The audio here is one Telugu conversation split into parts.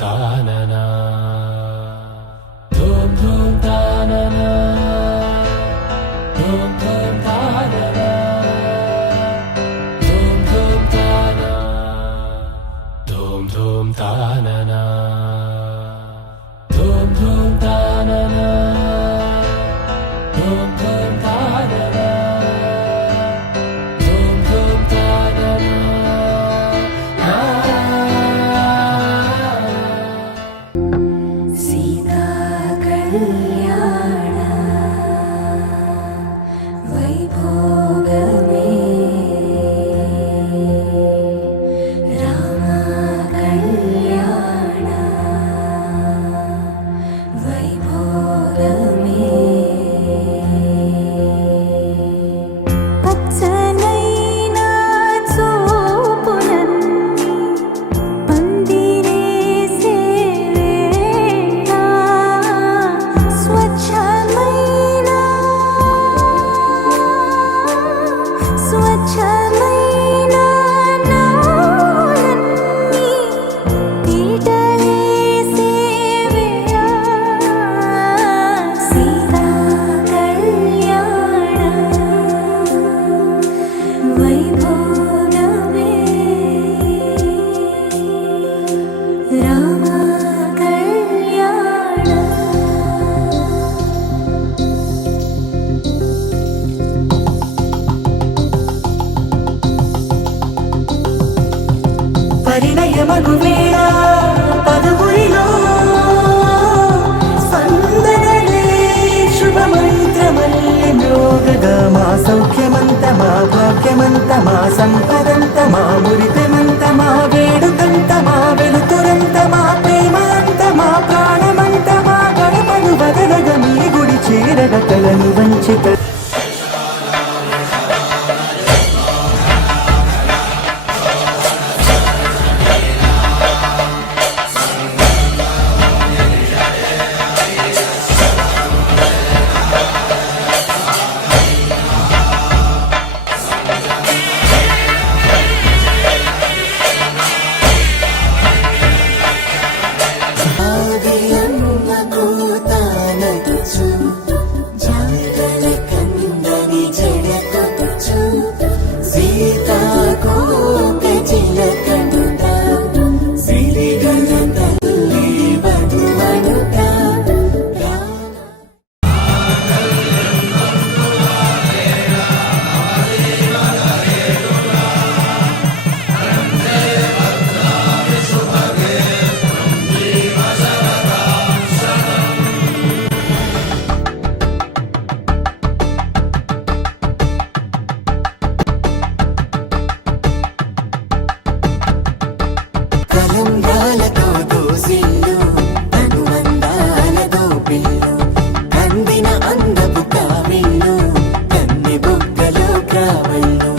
తాననా ధూమ్ ధూమ్ తాననా ధూమ్ ధూమ్ తాననా ధూమ్ ధూమ్ తానా ధూమ్ ధూమ్ తాననా ధూమ్ ధూమ్ తాననా ధూమ్ ధూమ్ తాననా ధూమ్ ధూమ్ తాననా సీతా కళ్యాణ వైభోగమే రామ కళ్యాణ వైభోగమే పచ్చనైనా చూపులన్నీ పందిరేసే వేళ స్వచ్ఛమైన నాలన్నీ పీటలేసే వేళ సీతా కళ్యాణ వైభోగమే రామ కళ్యాణ పరిణయమగు వేళ పదుగురిలో స్పందనలే శుభమంత్రమల్లి మ్రోగగా మా సౌఖ్యమంత మా భాగ్యమంత మా సంపదంత మా మురిపెమంత మా వేడుకంత మా వెలుతురంత మా ప్రేమంత మా ప్రాణమంత మా గడపను వదలగ మీ గుడి చేరగ కలను వంచిత కలంగాలతో దోసిల్లు అనుమందాలతో పిల్లు కందిన అందపు కావిల్లు కన్నె బుగ్గలో క్రావల్లు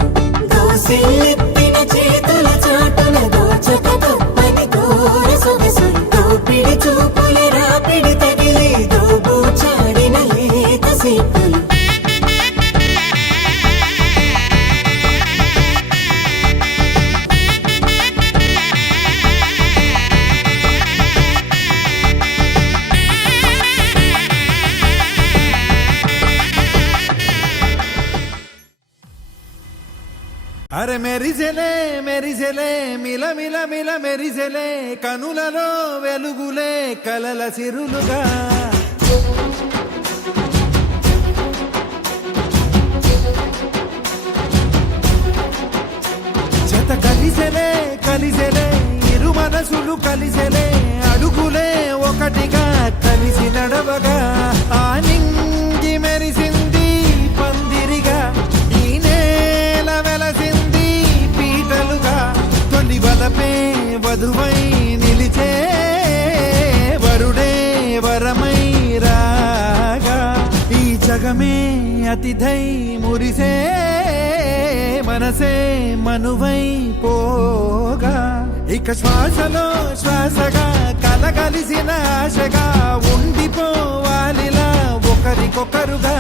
దోసిల్లెత్తిన చేతుల చాటున దోచక తప్పని కోర సొగసులు దోపిడి చూపుల రాపిడి తగిలే దోబూచాడిన లేత సీపులు అరే మెరిసెలే మెరిసెలే మిల మిల మిల మెరిసెలే కనులలో వెలుగులే కలల సిరులుగా జత కలిసెలే కలిసెలే ఇరు మనసులు కలిసెలే అడుగులే ఒకటిగా కలిసి నడవగా ఆ నింగి మెరిసింది పందిరిగా ఈ నేల వెలసింది పీటలుగా తొలి వలపే వధువై నిలిచే వరుడే వరమై రాగా ఈ జగమే అతిథై మురిసే మనసే మనువై పోగా ఇక శ్వాసలో శ్వాసగా కలగలిసిన ఆశగా ఉండిపోవాలిలా ఒకరికొకరుగా